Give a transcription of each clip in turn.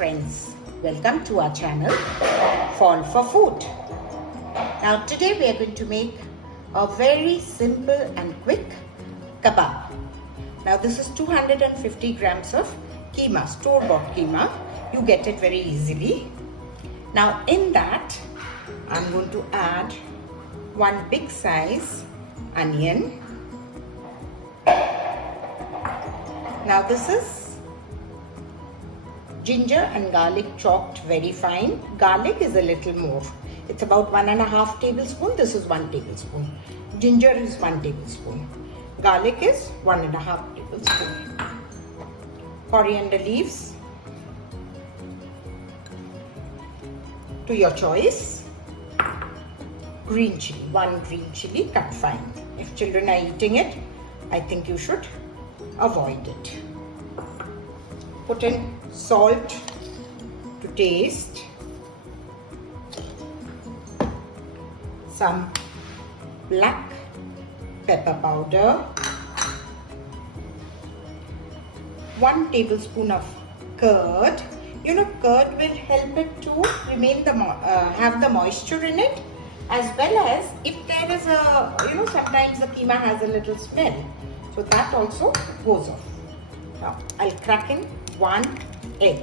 friends, welcome to our channel Fall for Food. Now today we are going to make a very simple and quick kebab. Now this is 250 grams of keema, store-bought keema. You get it very easily. Now in that I'm going to add one big size onion. Now this is ginger and garlic chopped very fine. Garlic is a little more. It's about 1.5 tablespoons. This is 1 tablespoon. Ginger is 1 tablespoon. Garlic is 1.5 tablespoon. Coriander leaves to your choice. Green chili, 1 green chili cut fine. If children are eating it, I think you should avoid it. Put in salt to taste, some black pepper powder, 1 tablespoon of curd. You know, curd will help it to remain have the moisture in it, as well as if there is a, sometimes the keema has a little smell, so that also goes off. Now I'll crack in 1 egg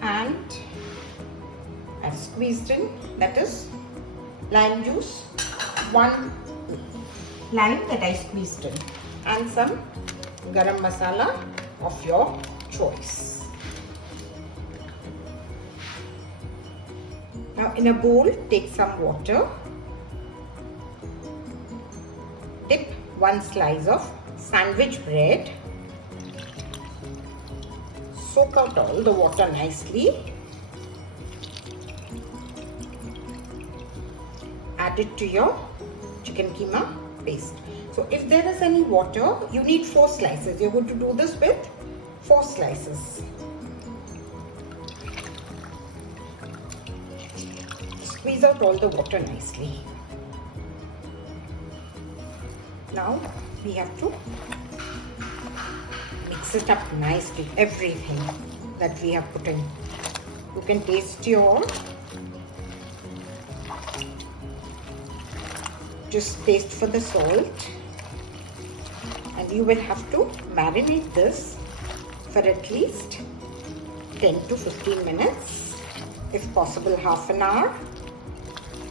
and I've squeezed in, that is lime juice, 1 lime that I squeezed in, and some garam masala of your choice. Now in a bowl, take some water, dip 1 slice of sandwich bread, soak out all the water nicely, add it to your chicken keema paste. So if there is any water, you need 4 slices. You're going to do this with 4 slices. Squeeze out all the water nicely. Now we have to mix it up nicely, everything that we have put in. You can taste your, just taste for the salt, and you will have to marinate this for at least 10 to 15 minutes, if possible half an hour.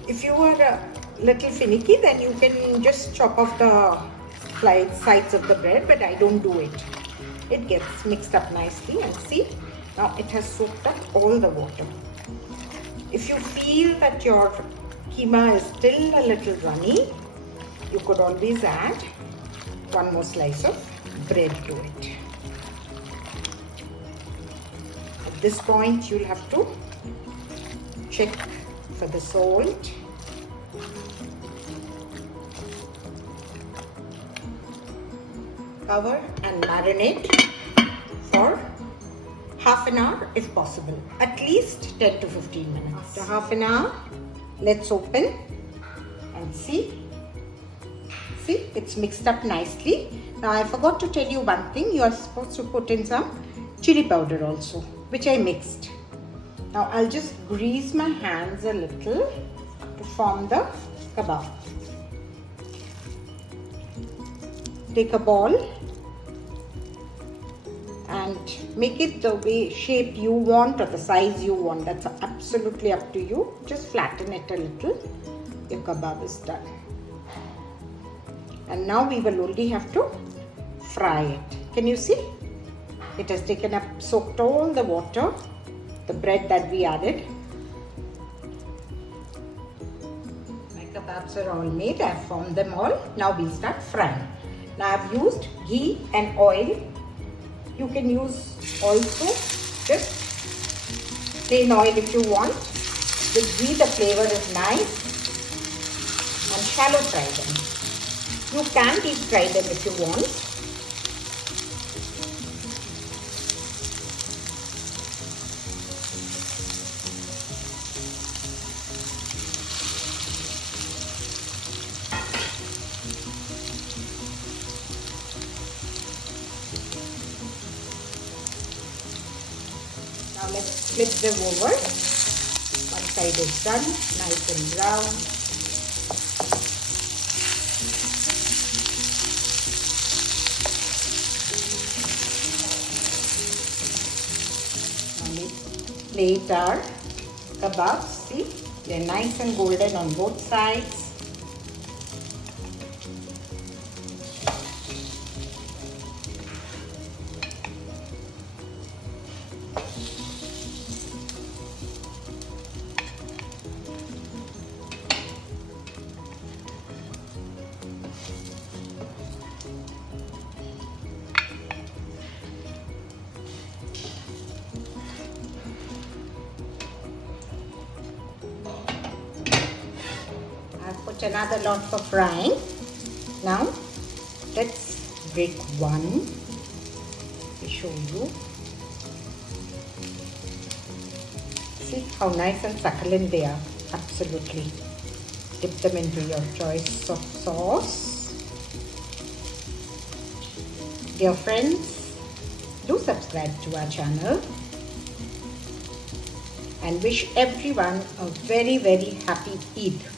If you are a little finicky, then you can just chop off the sides of the bread, but I don't do it. It gets mixed up nicely, and see, now it has soaked up all the water. If you feel that your keema is still a little runny, you could always add 1 more slice of bread to it. At this point, you'll have to check for the salt. Cover and marinate for half an hour if possible, at least 10 to 15 minutes. After half an hour, let's open and see. See, it's mixed up nicely. Now I forgot to tell you one thing. You are supposed to put in some chili powder also, which I mixed. Now I'll just grease my hands a little to form the kebab. Take a ball and make it the shape you want or the size you want. That's absolutely up to you. Just flatten it a little. Your kebab is done. And now we will only have to fry it. Can you see? It has taken up, soaked all the water, the bread that we added. My kebabs are all made. I have formed them all. Now we'll start frying. Now I've used ghee and oil. You can use also just plain oil if you want. With ghee the flavor is nice. And shallow fry them. You can deep fry them if you want. Flip them over. One side is done, nice and brown. Plate our kebabs. See, they're nice and golden on both sides. I've put another lot for frying. Now let's break one. Let me show you. See how nice and succulent they are. Absolutely. Dip them into your choice of sauce. Dear friends, do subscribe to our channel and wish everyone a very, very happy Eid.